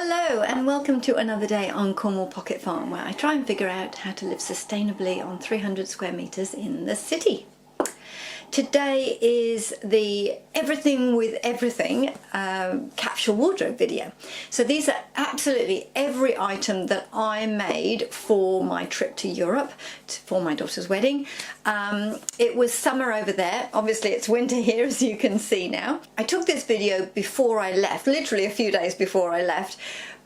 Hello and welcome to another day on Cornwall Pocket Farm, where I try and figure out how to live sustainably on 300 square metres in the city. Today is the Everything with Everything capsule wardrobe video. So these are absolutely every item that I made for my trip to Europe for my daughter's wedding. It was summer over there. Obviously it's winter here, as you can see now. I took this video before I left, literally a few days before I left,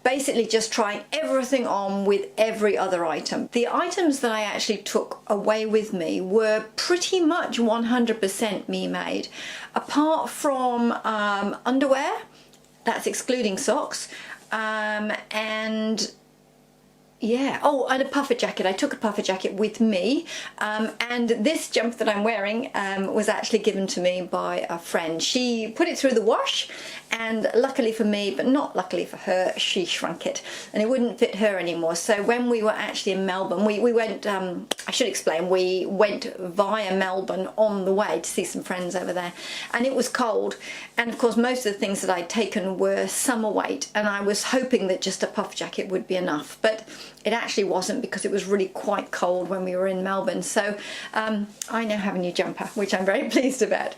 basically just trying everything on with every other item. The items that I actually took away with me were pretty much 100% me made, apart from underwear, that's excluding socks, and yeah, oh, and a puffer jacket. I took a puffer jacket with me, and this jumper that I'm wearing was actually given to me by a friend. She put it through the wash, and luckily for me, but not luckily for her, she shrunk it and it wouldn't fit her anymore. So when we were actually in Melbourne, we went, I should explain, we went via Melbourne on the way to see some friends over there, and it was cold, and of course most of the things that I'd taken were summer weight, and I was hoping that just a puff jacket would be enough, but it actually wasn't, because it was really quite cold when we were in Melbourne. So I now have a new jumper, which I'm very pleased about.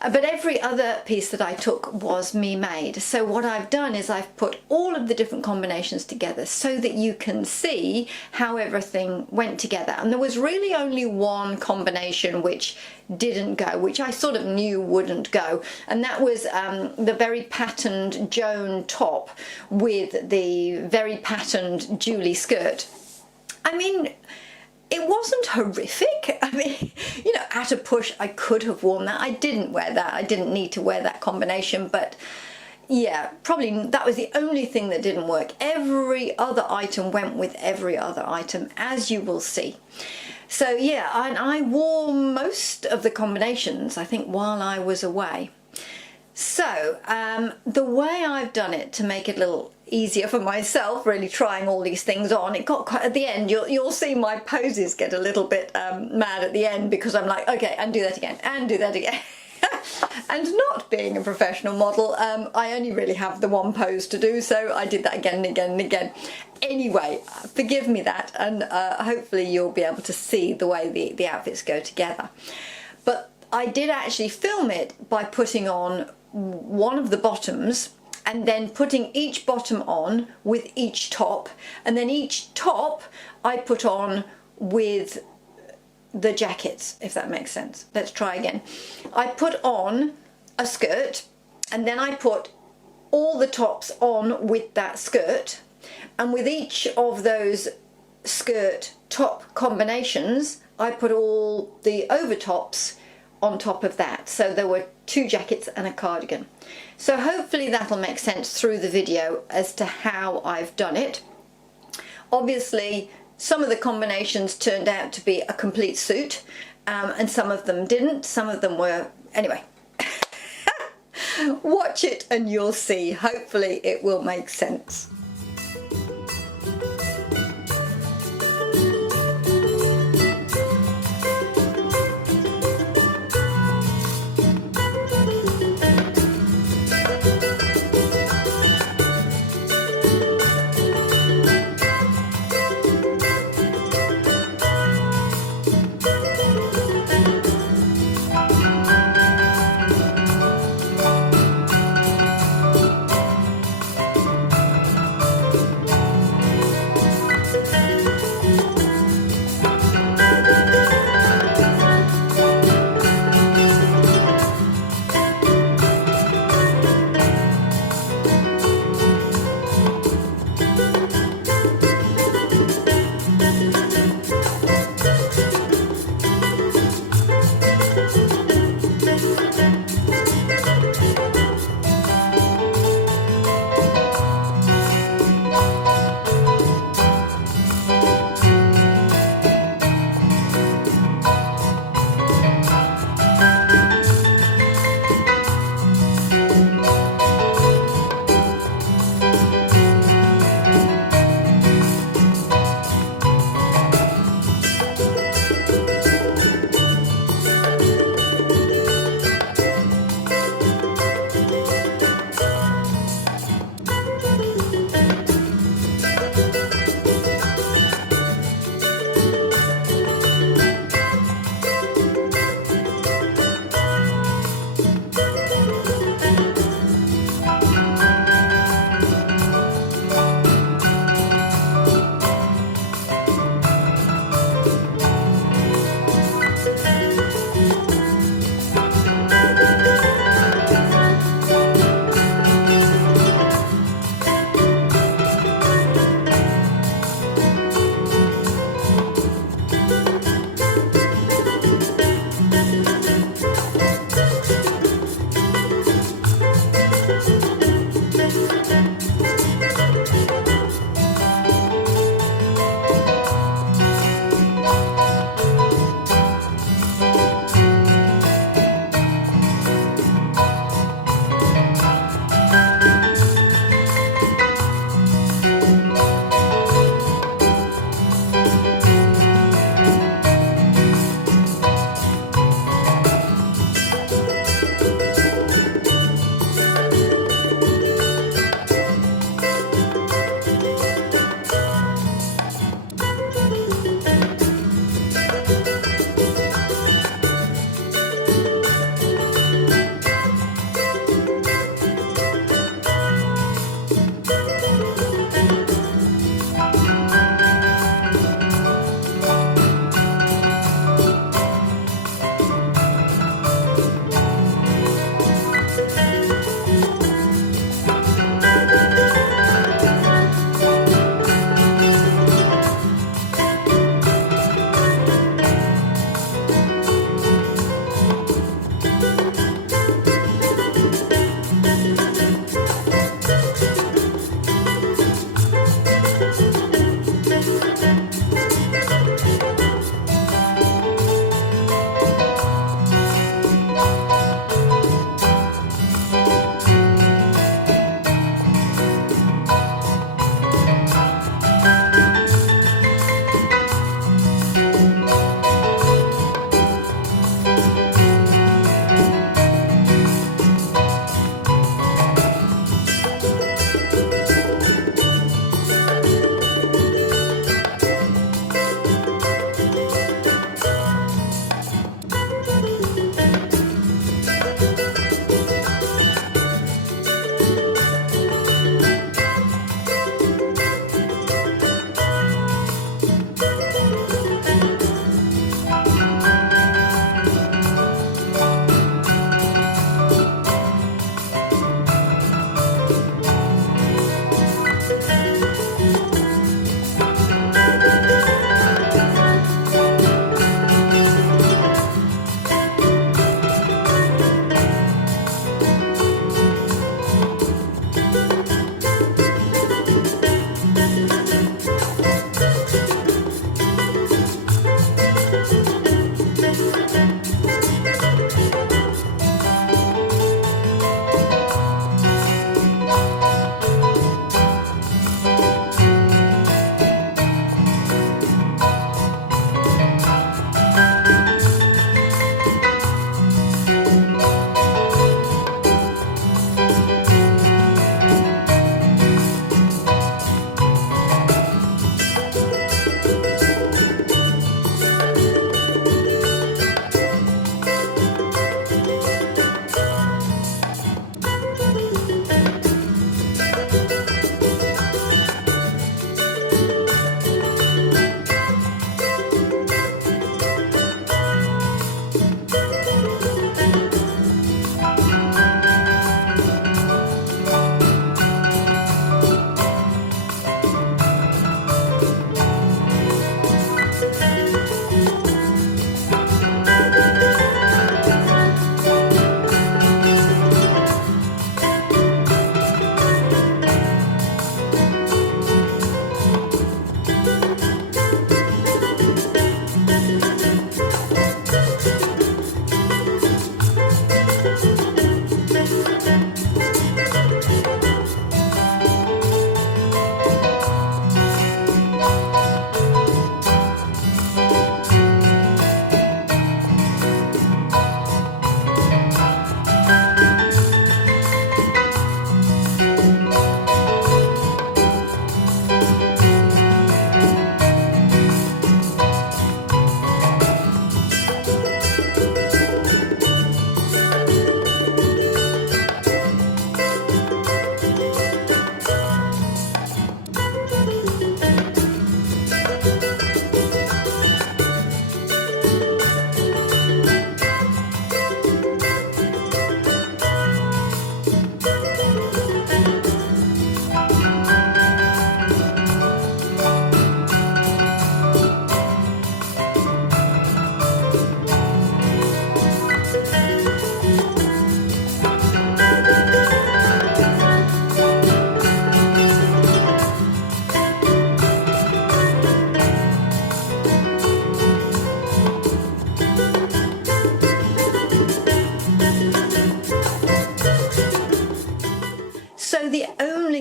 But every other piece that I took was me made. So what I've done is I've put all of the different combinations together so that you can see how everything went together. And there was really only one combination which didn't go, which I sort of knew wouldn't go, and that was the very patterned Joan top with the very patterned Julie skirt. I mean, it wasn't horrific. I mean, you know, at a push I could have worn that. I didn't wear that. I didn't need to wear that combination, but yeah, probably that was the only thing that didn't work. Every other item went with every other item, as you will see. So yeah, and I wore most of the combinations, I think, while I was away. So the way I've done it to make it a little easier for myself, really trying all these things on, it got quite, at the end, you'll see my poses get a little bit mad at the end, because I'm like, okay, and do that again, and do that again. And not being a professional model, I only really have the one pose to do, so I did that again and again and again. Anyway, forgive me that, and hopefully you'll be able to see the way the outfits go together. But I did actually film it by putting on one of the bottoms, and then putting each bottom on with each top, and then each top I put on with the jackets, if that makes sense. Let's try again. I put on a skirt, and then I put all the tops on with that skirt, and with each of those skirt top combinations I put all the overtops on top of that. So there were two jackets and a cardigan. So hopefully that'll make sense through the video as to how I've done it. Obviously some of the combinations turned out to be a complete suit, and some of them didn't. Some of them were, anyway. Watch it and you'll see. Hopefully it will make sense.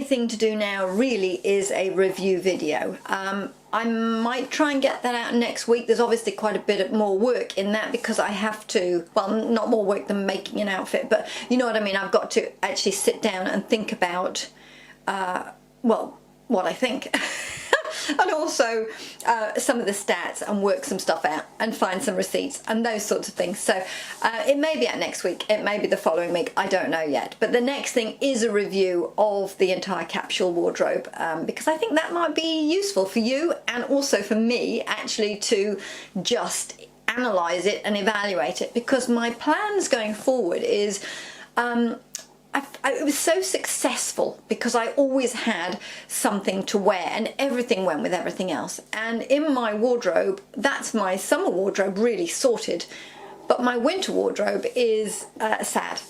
thing to do now really is a review video. I might try and get that out next week. There's obviously quite a bit more work in that because I have to, well, not more work than making an outfit, but you know what I mean. I've got to actually sit down and think about, well, what I think. and also some of the stats and work some stuff out and find some receipts and those sorts of things. So it may be out next week, it may be the following week, I don't know yet. But the next thing is a review of the entire capsule wardrobe, because I think that might be useful for you and also for me actually to just analyze it and evaluate it, because my plans going forward is it was so successful because I always had something to wear and everything went with everything else. And in my wardrobe, that's my summer wardrobe really sorted, but my winter wardrobe is sad.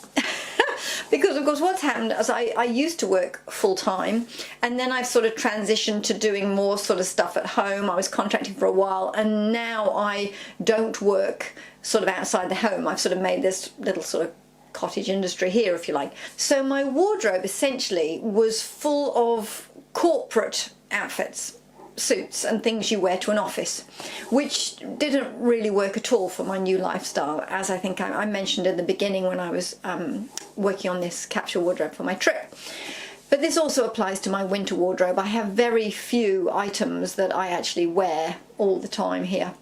Because of course what's happened is I used to work full-time, and then I've sort of transitioned to doing more sort of stuff at home. I was contracting for a while, and now I don't work sort of outside the home. I've sort of made this little sort of cottage industry here, if you like. So my wardrobe essentially was full of corporate outfits, suits and things you wear to an office, which didn't really work at all for my new lifestyle, as I think I mentioned in the beginning when I was working on this capsule wardrobe for my trip. But this also applies to my winter wardrobe. I have very few items that I actually wear all the time here.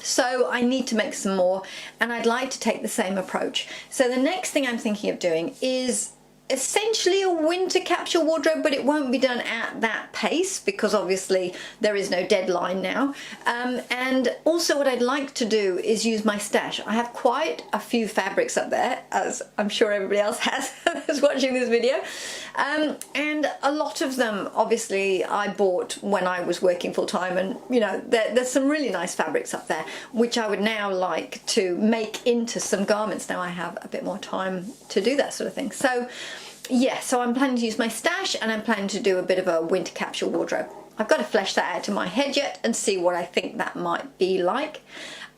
So I need to make some more, and I'd like to take the same approach. So the next thing I'm thinking of doing is essentially a winter capsule wardrobe, but it won't be done at that pace because obviously there is no deadline now. And also what I'd like to do is use my stash. I have quite a few fabrics up there, as I'm sure everybody else has who's watching this video. And a lot of them obviously I bought when I was working full-time, and you know there's some really nice fabrics up there which I would now like to make into some garments. Now I have a bit more time to do that sort of thing. So yeah, so I'm planning to use my stash, and I'm planning to do a bit of a winter capsule wardrobe. I've got to flesh that out in my head yet and see what I think that might be like.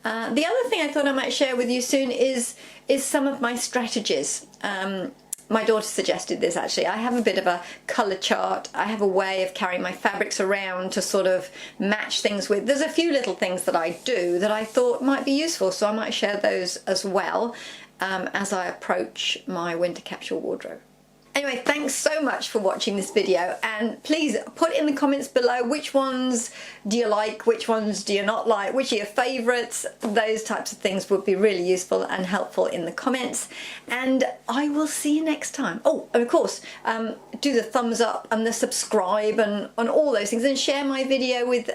The other thing I thought I might share with you soon is some of my strategies. My daughter suggested this actually. I have a bit of a colour chart. I have a way of carrying my fabrics around to sort of match things with. There's a few little things that I do that I thought might be useful, so I might share those as well as I approach my winter capsule wardrobe. Anyway, thanks so much for watching this video, and please put in the comments below which ones do you like, which ones do you not like, which are your favourites. Those types of things would be really useful and helpful in the comments, and I will see you next time. Oh, and of course, do the thumbs up and the subscribe and all those things, and share my video with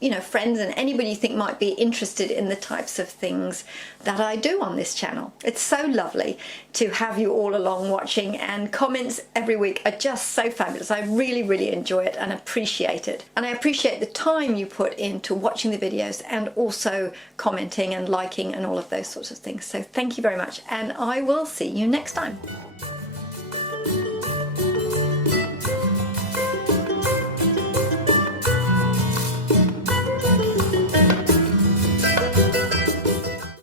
you know, friends and anybody you think might be interested in the types of things that I do on this channel. It's so lovely to have you all along watching, and comments every week are just so fabulous. I really, really enjoy it and appreciate it. And I appreciate the time you put into watching the videos and also commenting and liking and all of those sorts of things. So thank you very much, and I will see you next time.